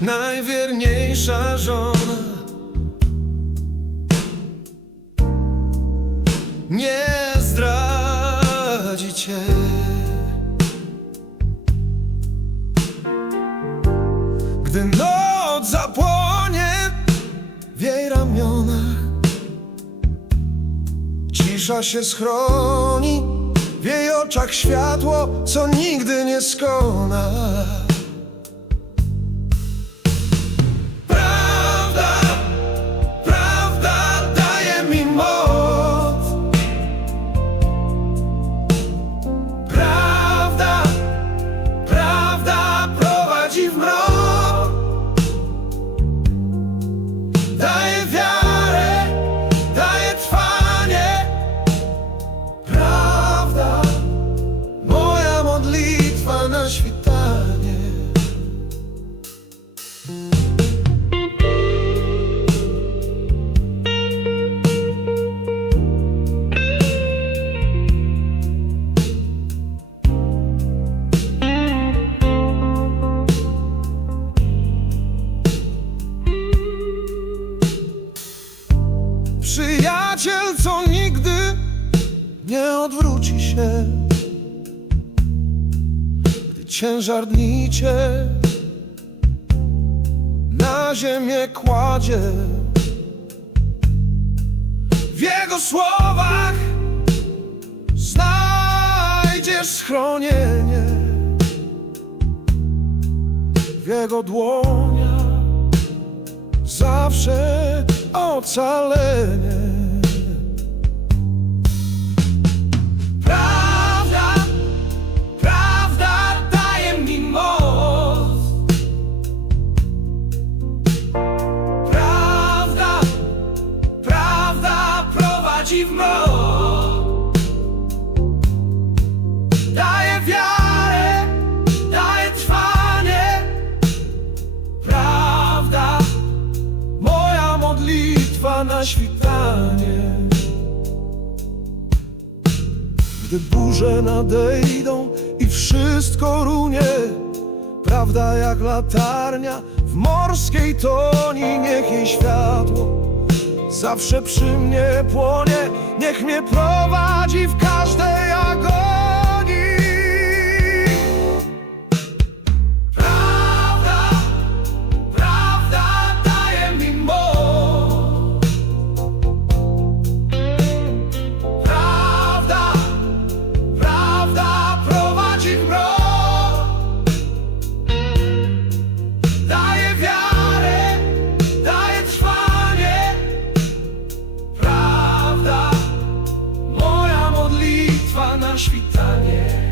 najwierniejsza żona. Nie zdradzi cię. Gdy noc zapłonie w jej ramionach, cisza się schroni, w jej oczach światło, co nigdy nie skona. Świtanie. Przyjaciel, co nigdy nie odwróci się, ciężar dni cię na ziemię kładzie. W jego słowach znajdziesz schronienie, w jego dłoniach zawsze ocalenie. Modlitwa na świtanie. Gdy burze nadejdą i wszystko runie, prawda jak latarnia w morskiej toni, niech jej światło zawsze przy mnie płonie, niech mnie prowadzi w każdej na